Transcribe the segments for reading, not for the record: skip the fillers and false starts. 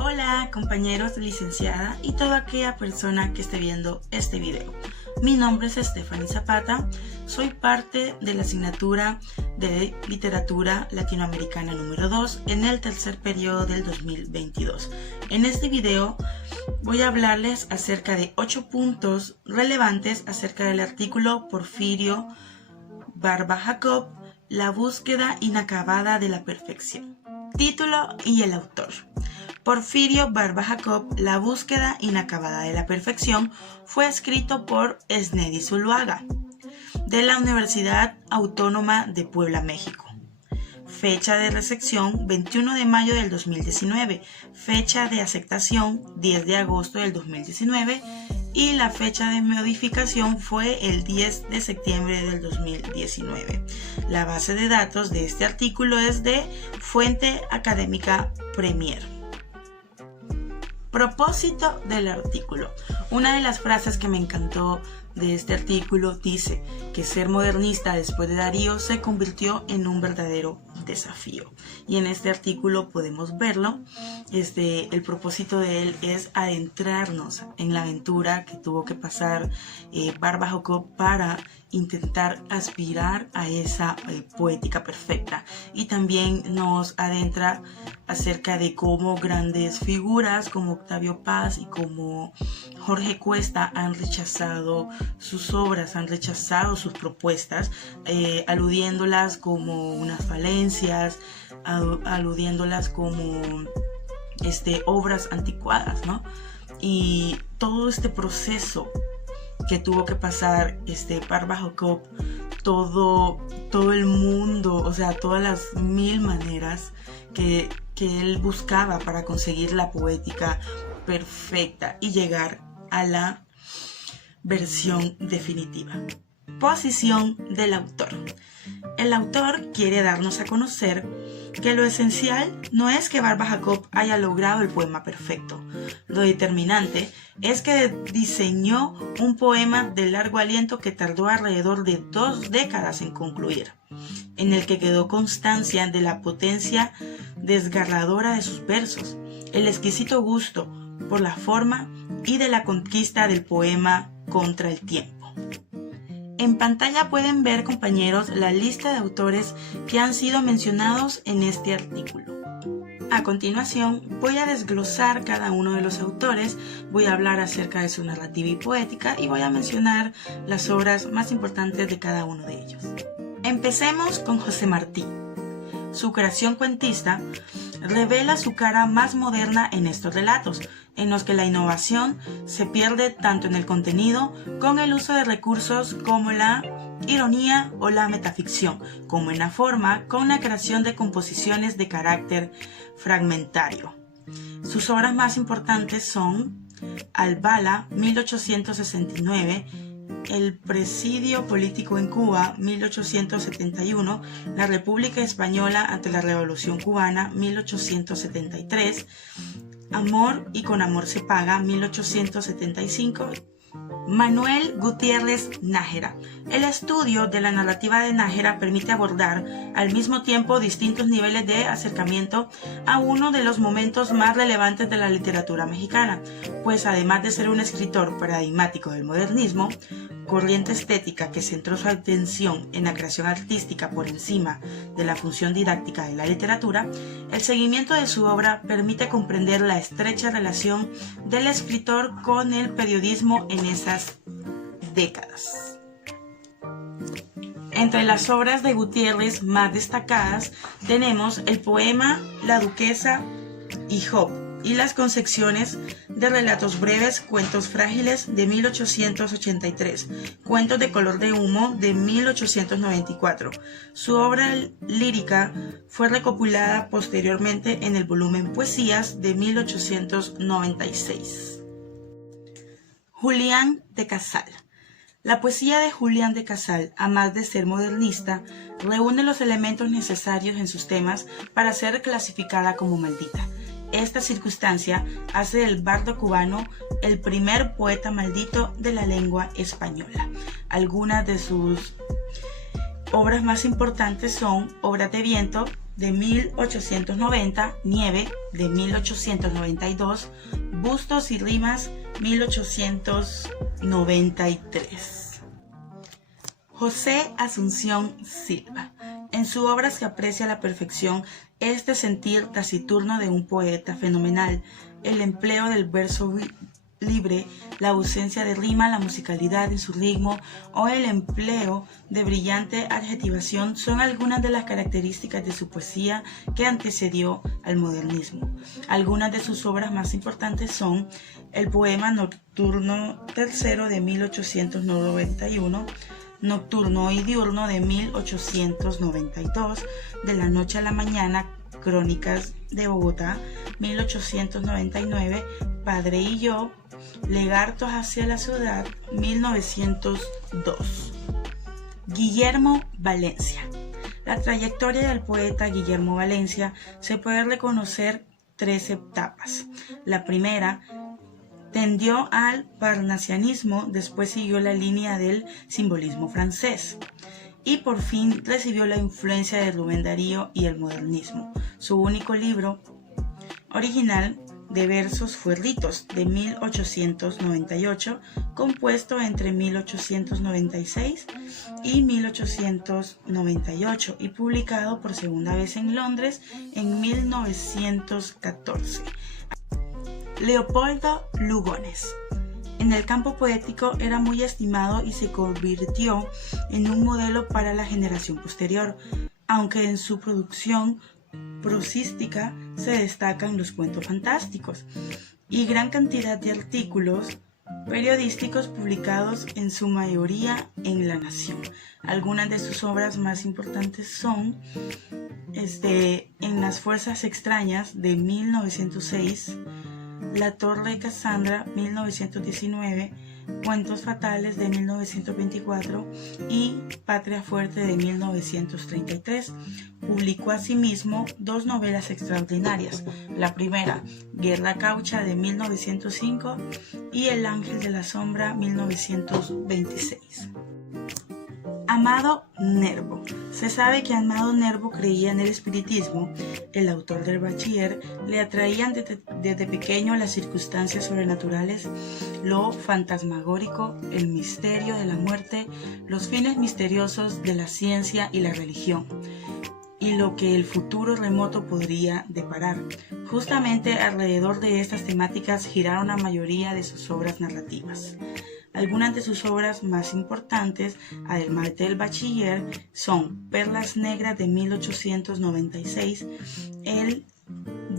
Hola compañeros de licenciada y toda aquella persona que esté viendo este video. Mi nombre es Stephanie Zapata, soy parte de la asignatura de Literatura Latinoamericana número 2 en el tercer periodo del 2022. En este video voy a hablarles acerca de 8 puntos relevantes acerca del artículo Porfirio Barba Jacob, La búsqueda inacabada de la perfección. Título y el autor. Porfirio Barba Jacob, La búsqueda inacabada de la perfección, fue escrito por Snedy Zuluaga, de la Universidad Autónoma de Puebla, México. Fecha de recepción 21 de mayo del 2019, fecha de aceptación 10 de agosto del 2019 y la fecha de modificación fue el 10 de septiembre del 2019. La base de datos de este artículo es de Fuente Académica Premier. Propósito del artículo. Una de las frases que me encantó de este artículo dice que ser modernista después de Darío se convirtió en un verdadero desafío. Y en este artículo podemos verlo. El propósito de él es adentrarnos en la aventura que tuvo que pasar Barba Jacob para intentar aspirar a esa poética perfecta, y también nos adentra acerca de cómo grandes figuras como Octavio Paz y como Jorge Cuesta han rechazado sus obras, han rechazado sus propuestas, aludiéndolas como unas falencias, aludiéndolas como obras anticuadas, ¿no? Y todo este proceso que tuvo que pasar Barba Jacob, todo el mundo, o sea, todas las mil maneras que él buscaba para conseguir la poética perfecta y llegar a la versión definitiva. Posición del autor. El autor quiere darnos a conocer que lo esencial no es que Barba Jacob haya logrado el poema perfecto. Lo determinante es que diseñó un poema de largo aliento que tardó alrededor de 2 décadas en concluir, en el que quedó constancia de la potencia desgarradora de sus versos, el exquisito gusto por la forma y de la conquista del poema contra el tiempo. En pantalla pueden ver, compañeros, la lista de autores que han sido mencionados en este artículo. A continuación, voy a desglosar cada uno de los autores, voy a hablar acerca de su narrativa y poética y voy a mencionar las obras más importantes de cada uno de ellos. Empecemos con José Martí. Su creación cuentista revela su cara más moderna en estos relatos, en los que la innovación se pierde tanto en el contenido, con el uso de recursos como la ironía o la metaficción, como en la forma, con la creación de composiciones de carácter fragmentario. Sus obras más importantes son Albala, 1869, El presidio político en Cuba, 1871, La República Española ante la Revolución Cubana, 1873, Amor y con amor se paga, 1875. Manuel Gutiérrez Nájera. El estudio de la narrativa de Nájera permite abordar al mismo tiempo distintos niveles de acercamiento a uno de los momentos más relevantes de la literatura mexicana, pues además de ser un escritor paradigmático del modernismo, corriente estética que centró su atención en la creación artística por encima de la función didáctica de la literatura, el seguimiento de su obra permite comprender la estrecha relación del escritor con el periodismo en esas décadas. Entre las obras de Gutiérrez más destacadas tenemos el poema La Duquesa y Job y las concepciones de relatos breves, Cuentos frágiles de 1883, Cuentos de color de humo de 1894. Su obra lírica fue recopilada posteriormente en el volumen Poesías de 1896. Julián de Casal. La poesía de Julián de Casal, además de ser modernista, reúne los elementos necesarios en sus temas para ser clasificada como maldita. Esta circunstancia hace del bardo cubano el primer poeta maldito de la lengua española. Algunas de sus obras más importantes son Obras de viento de 1890, Nieve de 1892, Bustos y Rimas 1893. José Asunción Silva. En su obra se aprecia la perfección este sentir taciturno de un poeta fenomenal, el empleo del verso libre, la ausencia de rima, la musicalidad en su ritmo o el empleo de brillante adjetivación son algunas de las características de su poesía que antecedió al modernismo. Algunas de sus obras más importantes son el poema Nocturno III de 1891, Nocturno y Diurno de 1892, De la noche a la mañana, Crónicas de Bogotá, 1899, Padre y yo, Legartos hacia la ciudad, 1902. Guillermo Valencia. La trayectoria del poeta Guillermo Valencia se puede reconocer 3 etapas. La primera tendió al parnasianismo, después siguió la línea del simbolismo francés y por fin recibió la influencia de Rubén Darío y el modernismo. Su único libro original de versos fue Ritos, de 1898, compuesto entre 1896 y 1898 y publicado por segunda vez en Londres en 1914. Leopoldo Lugones. En el campo poético era muy estimado y se convirtió en un modelo para la generación posterior, aunque en su producción prosística se destacan los cuentos fantásticos y gran cantidad de artículos periodísticos publicados en su mayoría en La Nación. Algunas de sus obras más importantes son En las fuerzas extrañas de 1906, La Torre Cassandra 1919, Cuentos fatales de 1924 y Patria fuerte de 1933. Publicó asimismo 2 novelas extraordinarias. La primera, Guerra Caucha de 1905 y El Ángel de la Sombra 1926. Amado Nervo. Se sabe que Amado Nervo creía en el espiritismo. El autor del Bachiller le atraían desde pequeño las circunstancias sobrenaturales, lo fantasmagórico, el misterio de la muerte, los fines misteriosos de la ciencia y la religión, y lo que el futuro remoto podría deparar. Justamente alrededor de estas temáticas giraron la mayoría de sus obras narrativas. Algunas de sus obras más importantes, además del Bachiller, son Perlas Negras de 1896, El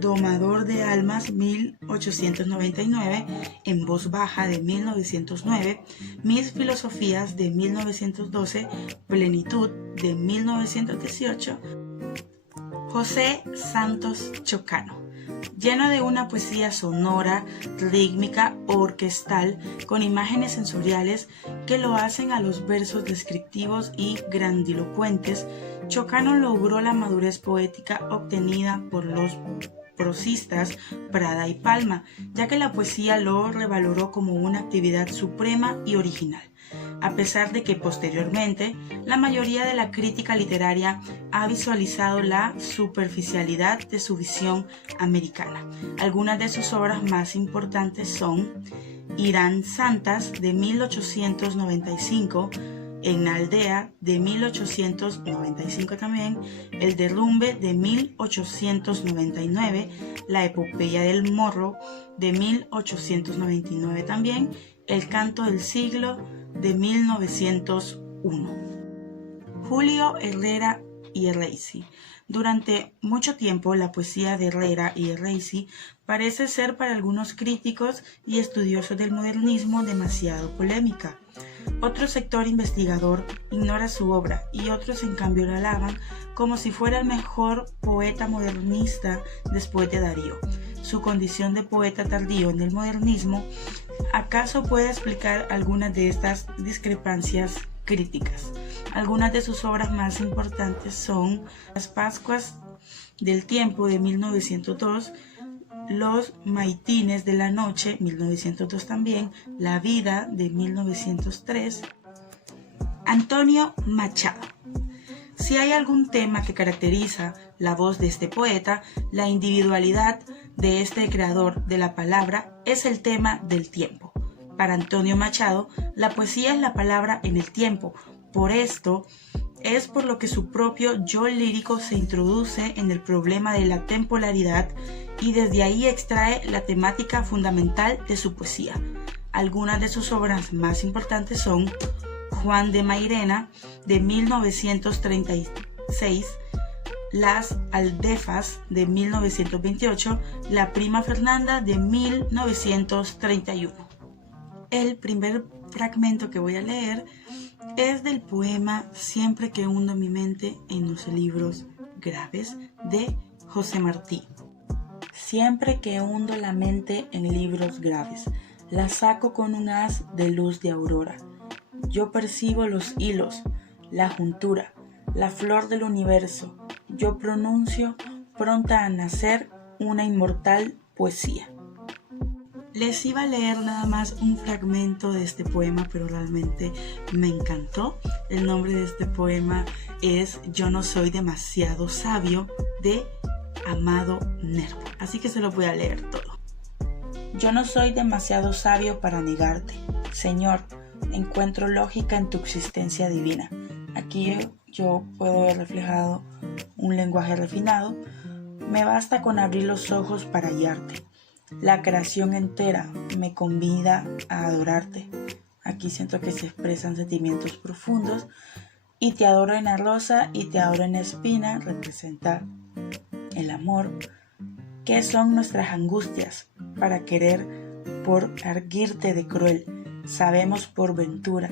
Domador de Almas 1899, En Voz Baja de 1909, Mis Filosofías de 1912, Plenitud de 1918, José Santos Chocano. Lleno de una poesía sonora, rítmica, orquestal, con imágenes sensoriales que lo hacen a los versos descriptivos y grandilocuentes, Chocano logró la madurez poética obtenida por los prosistas Prada y Palma, ya que la poesía lo revaloró como una actividad suprema y original, a pesar de que posteriormente la mayoría de la crítica literaria ha visualizado la superficialidad de su visión americana. Algunas de sus obras más importantes son Irán Santas de 1895, En Aldea de 1895 también, El Derrumbe de 1899, La Epopeya del Morro de 1899 también, El Canto del Siglo de 1901. Julio Herrera y Errázuriz. Durante mucho tiempo la poesía de Herrera y Errázuriz parece ser para algunos críticos y estudiosos del modernismo demasiado polémica. Otro sector investigador ignora su obra y otros en cambio la alaban como si fuera el mejor poeta modernista después de Darío. Su condición de poeta tardío en el modernismo acaso puede explicar algunas de estas discrepancias críticas. Algunas de sus obras más importantes son Las Pascuas del Tiempo de 1902, Los Maitines de la Noche, 1902 también, La Vida de 1903. Antonio Machado. Si hay algún tema que caracteriza la voz de este poeta, la individualidad de este creador de la palabra es el tema del tiempo. Para Antonio Machado, la poesía es la palabra en el tiempo. Por esto, es por lo que su propio yo lírico se introduce en el problema de la temporalidad y desde ahí extrae la temática fundamental de su poesía. Algunas de sus obras más importantes son Juan de Mairena, de 1936, Las Aldefas, de 1928, La Prima Fernanda, de 1931. El primer fragmento que voy a leer es del poema Siempre que hundo mi mente en los libros graves, de José Martí. Siempre que hundo la mente en libros graves, la saco con un haz de luz de aurora. Yo percibo los hilos, la juntura, la flor del universo. Yo pronuncio, pronta a nacer, una inmortal poesía. Les iba a leer nada más un fragmento de este poema, pero realmente me encantó. El nombre de este poema es Yo no soy demasiado sabio, de Amado Nervo. Así que se lo voy a leer todo. Yo no soy demasiado sabio para negarte, Señor. Encuentro lógica en tu existencia divina. Aquí yo puedo ver reflejado un lenguaje refinado. Me basta con abrir los ojos para hallarte. La creación entera me convida a adorarte. Aquí siento que se expresan sentimientos profundos. Y te adoro en la rosa y te adoro en la espina, representa el amor. ¿Qué son nuestras angustias para querer por arguirte de cruel? Sabemos por ventura,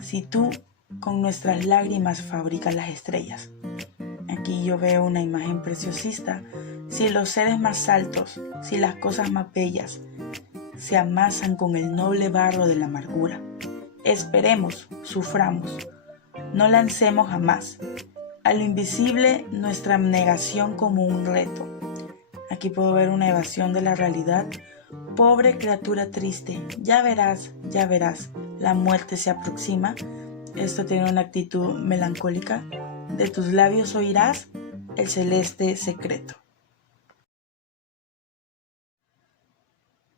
si tú con nuestras lágrimas fabricas las estrellas. Aquí yo veo una imagen preciosista. Si los seres más altos, si las cosas más bellas se amasan con el noble barro de la amargura, esperemos, suframos, no lancemos jamás a lo invisible nuestra abnegación como un reto. Aquí puedo ver una evasión de la realidad. Pobre criatura triste, ya verás, la muerte se aproxima. Esto tiene una actitud melancólica. De tus labios oirás el celeste secreto.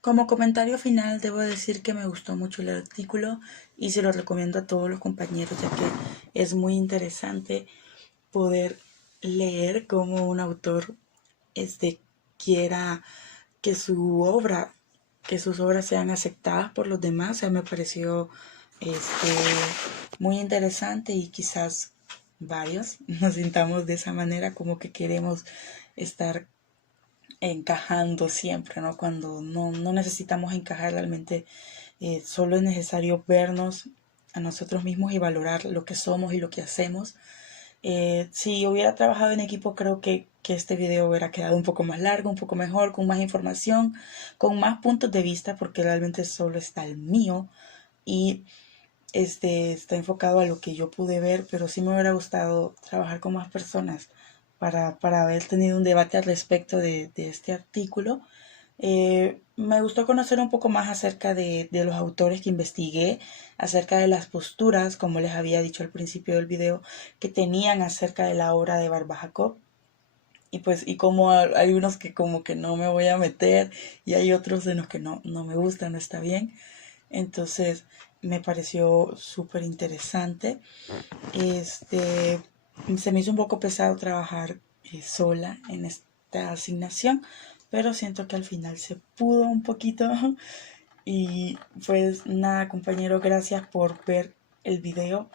Como comentario final, debo decir que me gustó mucho el artículo y se lo recomiendo a todos los compañeros, ya que es muy interesante poder leer cómo un autor quiera que sus obras sean aceptadas por los demás. O sea, me pareció muy interesante y quizás varios nos sintamos de esa manera, como que queremos estar encajando siempre, ¿no? Cuando no necesitamos encajar realmente, solo es necesario vernos a nosotros mismos y valorar lo que somos y lo que hacemos. Si hubiera trabajado en equipo, creo que este video hubiera quedado un poco más largo, un poco mejor, con más información, con más puntos de vista, porque realmente solo está el mío y está enfocado a lo que yo pude ver, pero sí me hubiera gustado trabajar con más personas para haber tenido un debate al respecto de este artículo. Me gustó conocer un poco más acerca de los autores que investigué, acerca de las posturas, como les había dicho al principio del video, que tenían acerca de la obra de Barbáchov. Y como hay unos que como que no me voy a meter y hay otros en los que no me gusta, no está bien. Entonces me pareció súper interesante. Se me hizo un poco pesado trabajar sola en esta asignación, pero siento que al final se pudo un poquito. Y pues nada, compañero, gracias por ver el video.